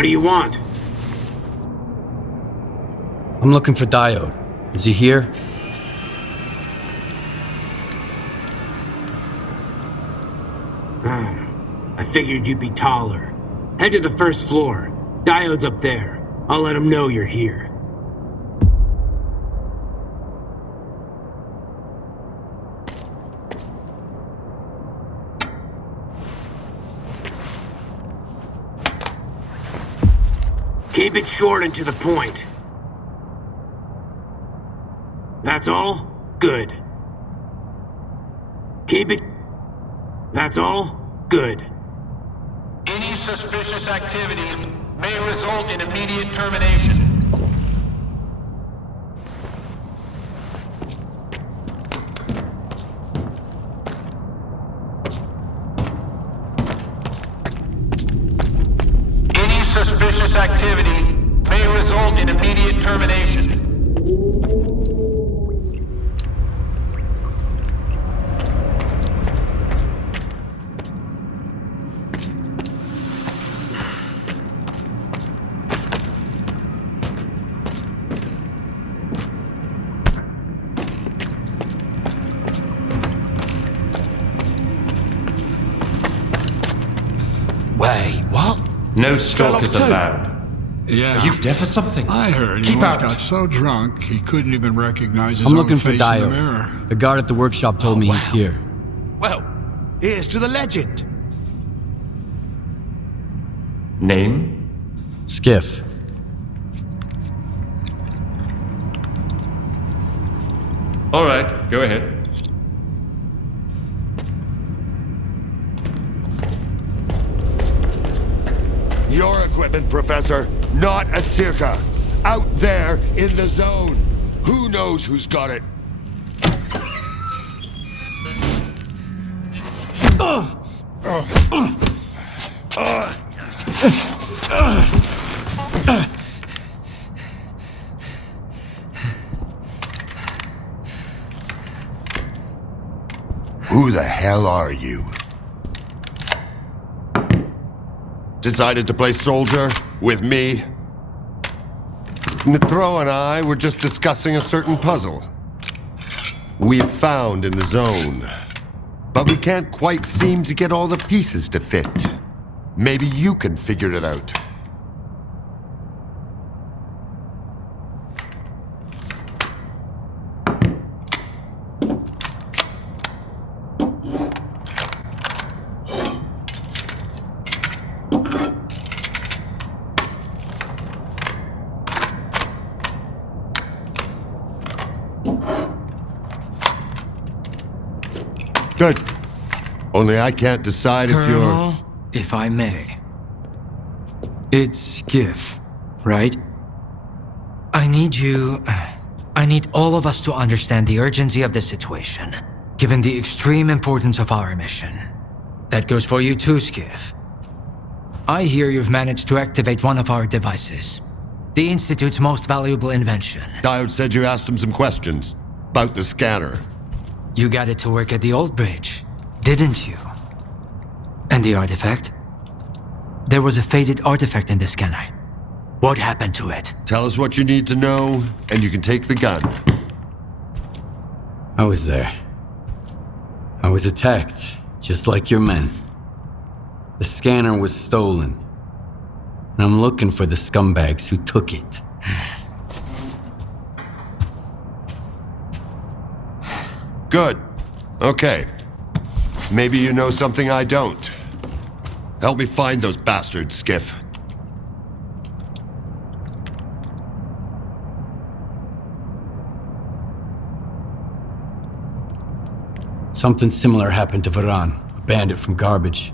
What do you want? I'm looking for Diode. Is he here? I figured you'd be taller. Head to the first floor. Diode's up there. I'll let him know you're here. Keep it short and to the point. That's all? Good. Keep it... That's all? Good. Any suspicious activity may result in immediate termination. Any suspicious activity may result in immediate termination. Wait, what? No stalkers Sherlock allowed. Yeah. Are you deaf or something? I heard he Keep once out. got so drunk he couldn't even recognize his I'm own looking for face in the mirror. Diode. The guard at the workshop told me he's here. Well, here's to the legend. Name? Skiff. All right, go ahead. Your equipment, Professor, not a circa. Out there in the zone. Who knows who's got it? Who the hell are you? Decided to play soldier with me? Nitro and I were just discussing a certain puzzle we've found in the zone. But we can't quite seem to get all the pieces to fit. Maybe you can figure it out. Good. Only I can't decide if you're... Colonel, if I may. It's Skiff, right? I need all of us to understand the urgency of the situation, given the extreme importance of our mission. That goes for you too, Skiff. I hear you've managed to activate one of our devices. The Institute's most valuable invention. Diode said you asked him some questions about the scanner. You got it to work at the old bridge, didn't you? And the artifact? There was a faded artifact in the scanner. What happened to it? Tell us what you need to know, and you can take the gun. I was there. I was attacked, just like your men. The scanner was stolen. And I'm looking for the scumbags who took it. Good. Okay. Maybe you know something I don't. Help me find those bastards, Skiff. Something similar happened to Varan, a bandit from Garbage.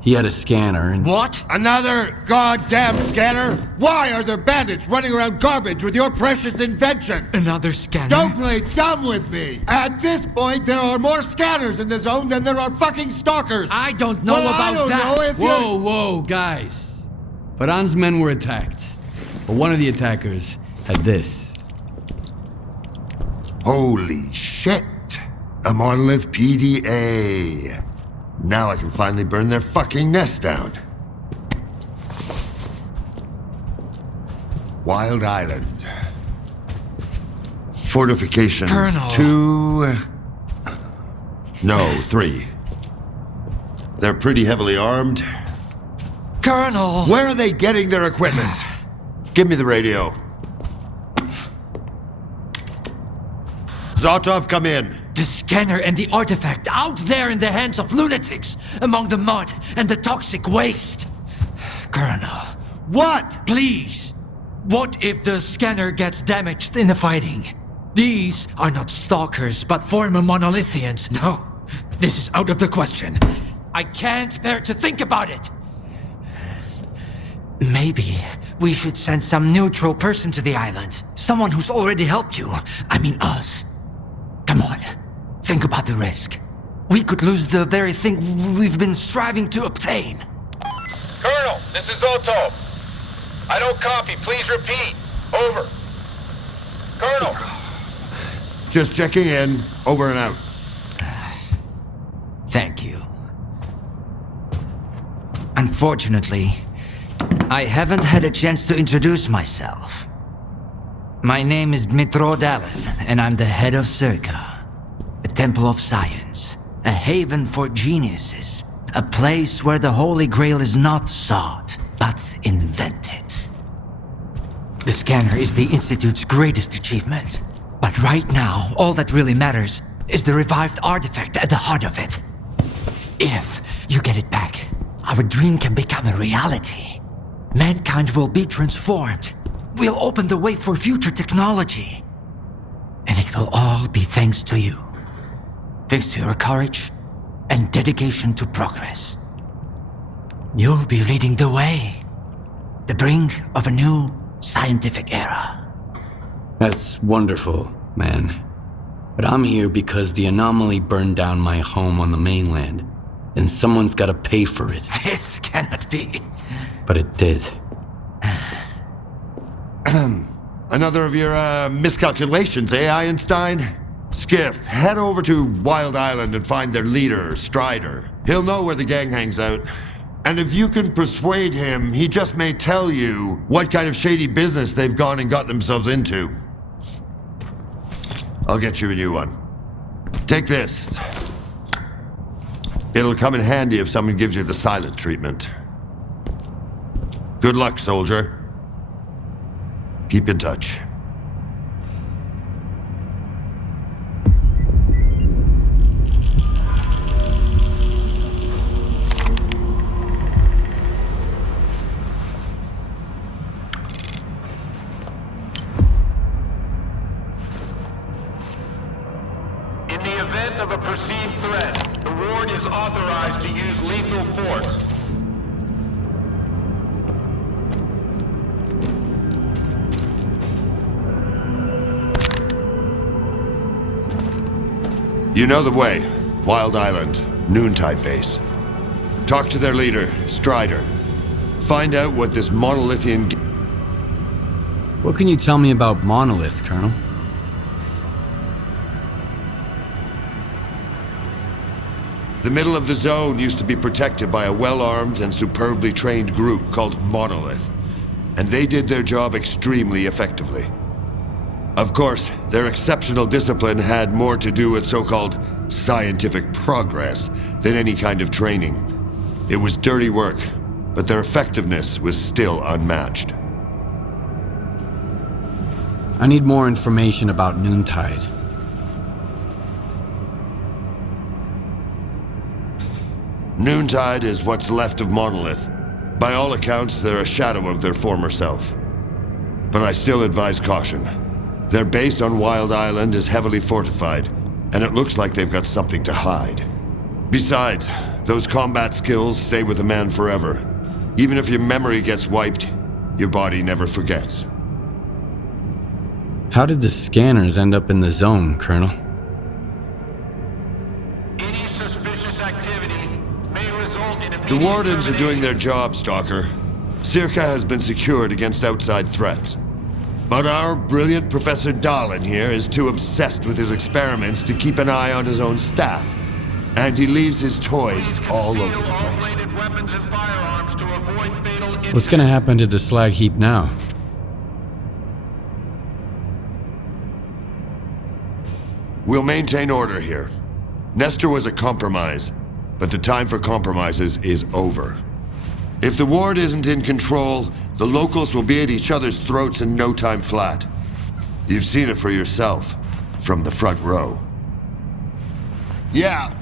He had a scanner and... What? Another goddamn scanner? Why are there bandits running around Garbage with your precious invention? Another scanner? Don't play dumb with me! At this point, there are more scanners in the zone than there are fucking stalkers! I don't know Well, about I don't that! know if Whoa, guys. Varan's men were attacked. But one of the attackers had this. Holy shit. A monolith PDA. Now I can finally burn their fucking nest down. Wild Island. Fortifications. Colonel. 2... No, 3. They're pretty heavily armed. Colonel! Where are they getting their equipment? Give me the radio. Zotov, come in. The scanner and the artifact out there in the hands of lunatics, among the mud and the toxic waste. Colonel, What? please. What if the scanner gets damaged in the fighting? These are not stalkers, but former monolithians. No, this is out of the question. I can't bear to think about it. Maybe we should send some neutral person to the island. Someone who's already helped you. I mean us. Come on. Think about the risk. We could lose the very thing we've been striving to obtain. Colonel, this is Zotov. I don't copy. Please repeat. Over. Colonel. Just checking in. Over and out. Thank you. Unfortunately, I haven't had a chance to introduce myself. My name is Dmitro Dalin, and I'm the head of Circa, a temple of science, a haven for geniuses, a place where the Holy Grail is not sought, but invented. The scanner is the Institute's greatest achievement, but right now, all that really matters is the revived artifact at the heart of it. If you get it back, our dream can become a reality. Mankind will be transformed. We'll open the way for future technology. And it will all be thanks to you. Thanks to your courage and dedication to progress. You'll be leading the way. The brink of a new scientific era. That's wonderful, man. But I'm here because the anomaly burned down my home on the mainland. And someone's gotta pay for it. This cannot be. But it did. Another of your miscalculations, eh, Einstein? Skiff, head over to Wild Island and find their leader, Strider. He'll know where the gang hangs out. And if you can persuade him, he just may tell you what kind of shady business they've gone and got themselves into. I'll get you a new one. Take this. It'll come in handy if someone gives you the silent treatment. Good luck, soldier. Keep in touch. the event of a perceived threat, the ward is authorized to use lethal force. You know the way. Wild Island, Noontide base. Talk to their leader, Strider. Find out what this monolithian... What can you tell me about Monolith, Colonel? The middle of the zone used to be protected by a well-armed and superbly trained group called Monolith, and they did their job extremely effectively. Of course, their exceptional discipline had more to do with so-called scientific progress than any kind of training. It was dirty work, but their effectiveness was still unmatched. I need more information about Noontide. Noontide is what's left of Monolith. By all accounts, they're a shadow of their former self. But I still advise caution. Their base on Wild Island is heavily fortified, and it looks like they've got something to hide. Besides, those combat skills stay with a man forever. Even if your memory gets wiped, your body never forgets. How did the scanners end up in the zone, Colonel? Any suspicious activity may result in The Wardens are doing their job, Stalker. Circa has been secured against outside threats. But our brilliant Professor Dahlin here is too obsessed with his experiments to keep an eye on his own staff. And he leaves his toys all over the place. What's gonna happen to the slag heap now? We'll maintain order here. Nestor was a compromise, but the time for compromises is over. If the ward isn't in control, the locals will be at each other's throats in no time flat. You've seen it for yourself, from the front row. Yeah.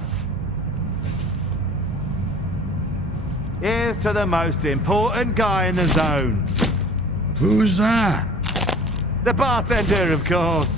Here's to the most important guy in the zone. Who's that? The bartender, of course.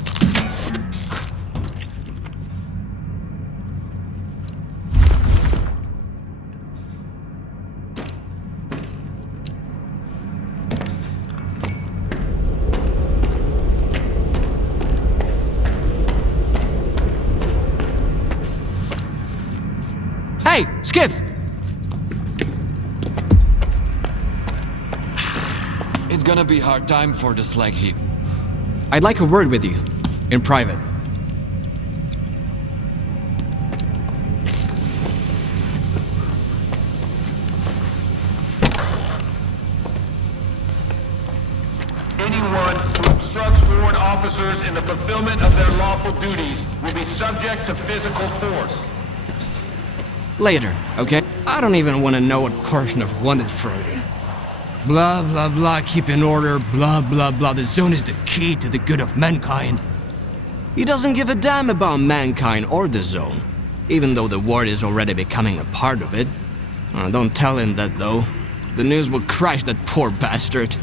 Hey, Skiff! It's gonna be hard time for the slag heap. I'd like a word with you, in private. Anyone who obstructs ward officers in the fulfillment of their lawful duties will be subject to physical force. Later, okay? I don't even want to know what Korshunov wanted from me. Blah, blah, blah, keep in order, blah, blah, blah. The zone is the key to the good of mankind. He doesn't give a damn about mankind or the zone, even though the ward is already becoming a part of it. Don't tell him that, though. The news will crush that poor bastard.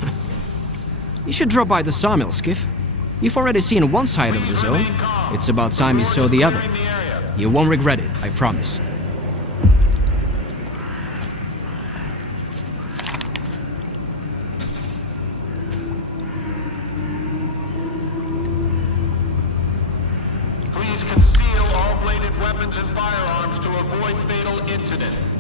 You should drop by the sawmill, Skiff. You've already seen one side of the zone. It's about time you saw the other. You won't regret it, I promise. Please conceal all bladed weapons and firearms to avoid fatal incidents.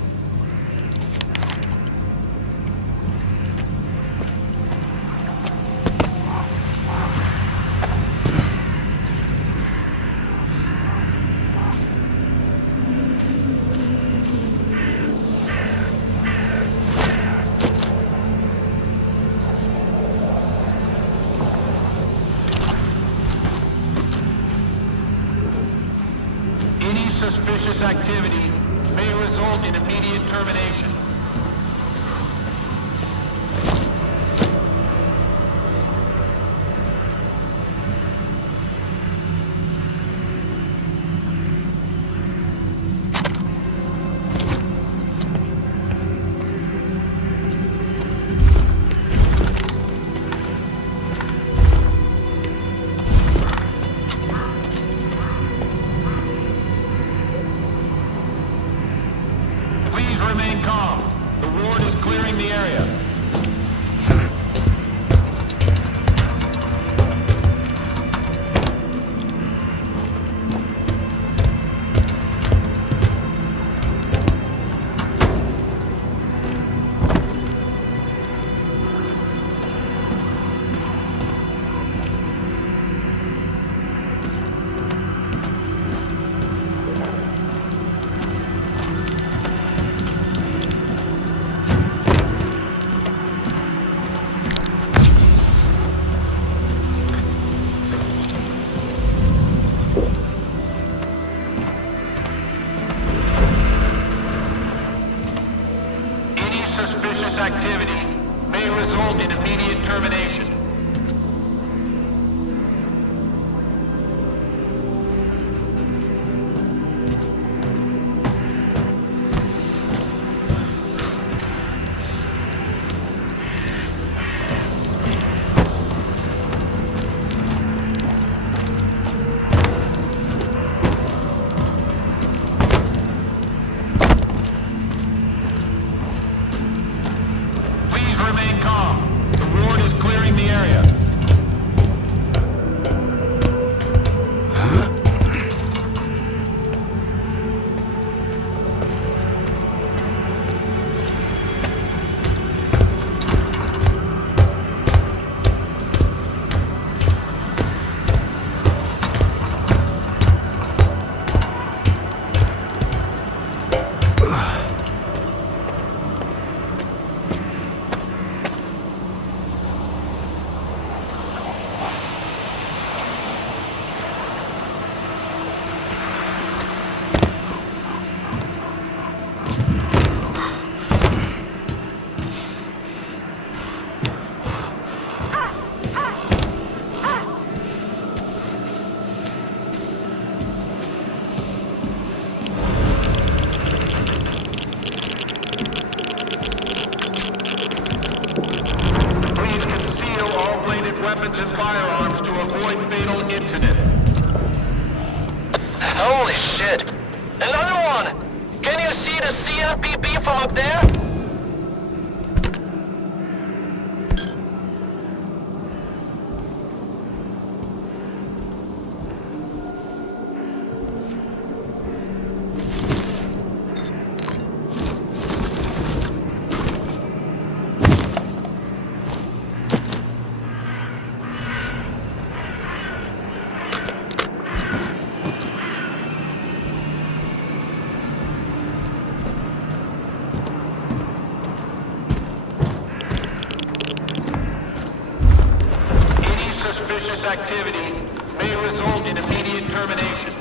Any suspicious activity may result in immediate termination. clearing the area. Suspicious activity may result in immediate termination. Remain calm. The ward is clearing the area. Weapons and firearms to avoid fatal incidents. Holy shit! Another one! Can you see the CMPP from up there? Suspicious activity may result in immediate termination.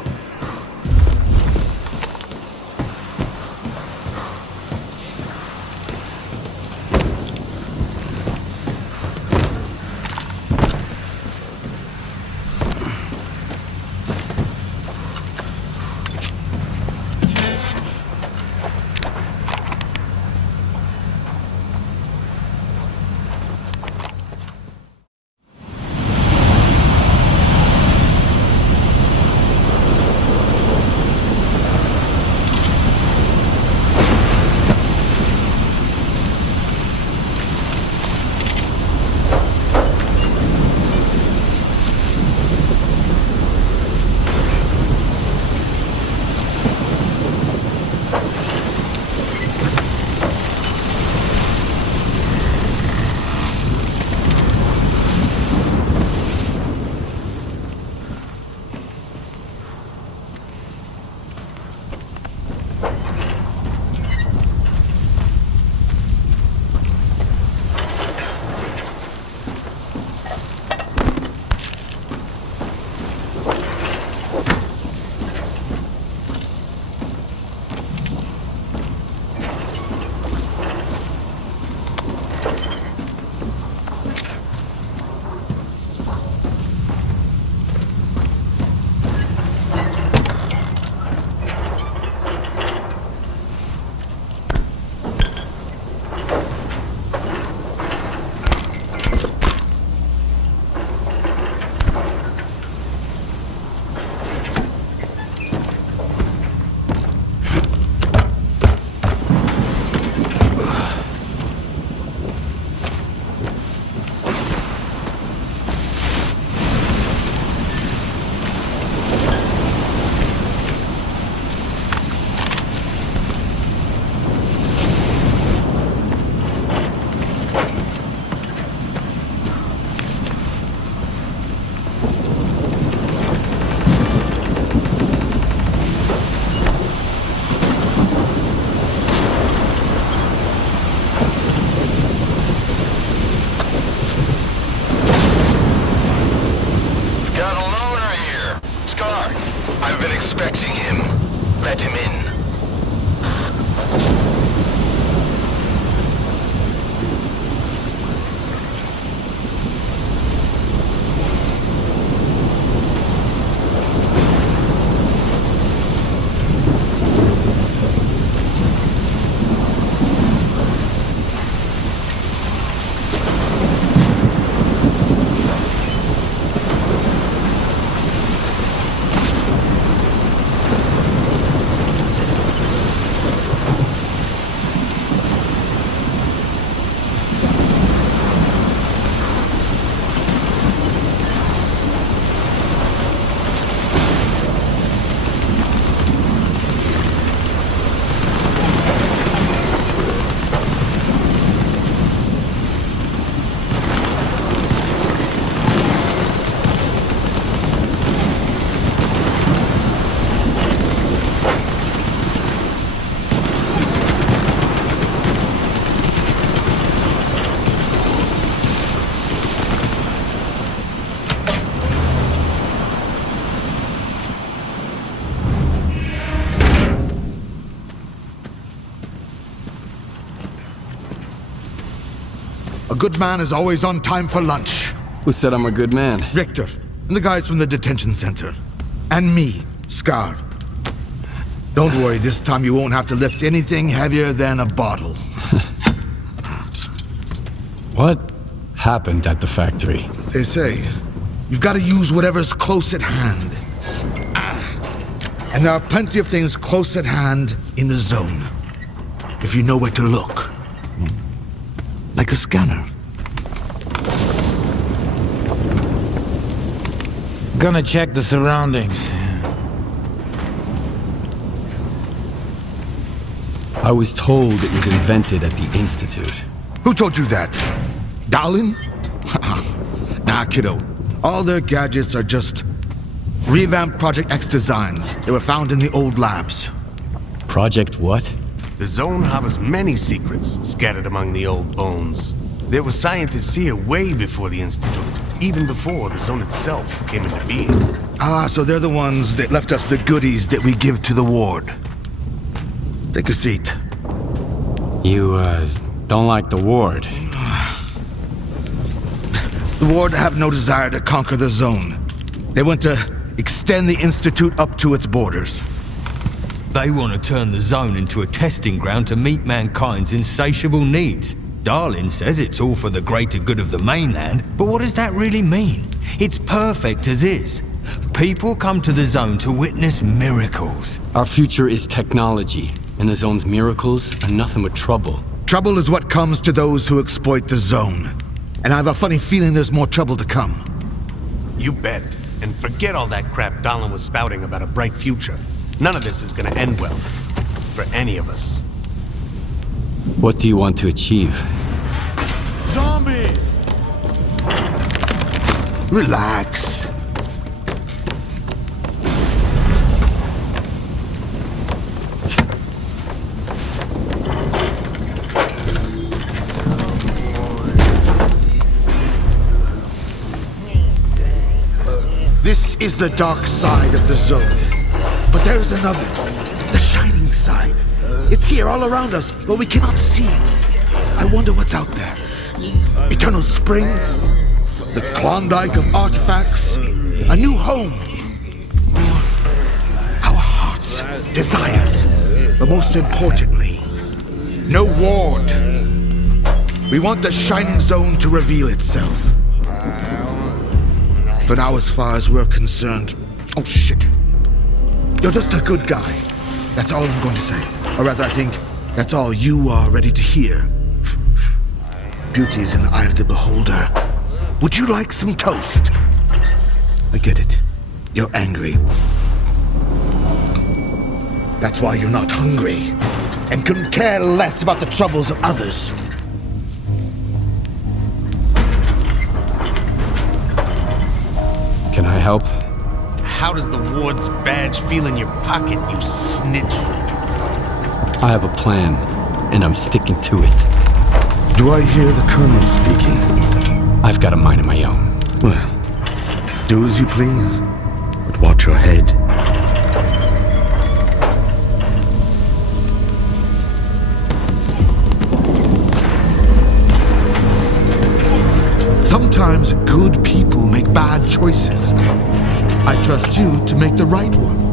expecting him. Let him in. A good man is always on time for lunch. Who said I'm a good man? Richter, and the guys from the detention center. And me, Scar. Don't worry, this time you won't have to lift anything heavier than a bottle. What happened at the factory? They say, you've got to use whatever's close at hand. And there are plenty of things close at hand in the zone. If you know where to look. Like a scanner. Gonna check the surroundings. I was told it was invented at the Institute. Who told you that? Darlin? Nah, kiddo. All their gadgets are just revamped Project X designs. They were found in the old labs. Project what? The zone harbors many secrets scattered among the old bones. There were scientists here way before the Institute, even before the zone itself came into being. Ah, so they're the ones that left us the goodies that we give to the ward. Take a seat. You, don't like the ward? The ward have no desire to conquer the zone. They want to extend the Institute up to its borders. They want to turn the zone into a testing ground to meet mankind's insatiable needs. Darlin says it's all for the greater good of the mainland, but what does that really mean? It's perfect as is. People come to the zone to witness miracles. Our future is technology, and the zone's miracles are nothing but trouble. Trouble is what comes to those who exploit the zone. And I have a funny feeling there's more trouble to come. You bet. And forget all that crap Darlin was spouting about a bright future. None of this is gonna end well. For any of us. What do you want to achieve? Zombies! Relax. This is the dark side of the zone. But there's another, the shining side. It's here all around us, but we cannot see it. I wonder what's out there. Eternal spring, the Klondike of artifacts, a new home. Our hearts, desires, but most importantly, no ward. We want the shining zone to reveal itself. For now, as far as we're concerned, oh shit. You're just a good guy. That's all I'm going to say. Or rather, I think that's all you are ready to hear. Beauty is in the eye of the beholder. Would you like some toast? I get it. You're angry. That's why you're not hungry. And couldn't care less about the troubles of others. Can I help? How does the ward's badge feel in your pocket, you snitch? I have a plan, and I'm sticking to it. Do I hear the Colonel speaking? I've got a mind of my own. Well, do as you please, but watch your head. the right one.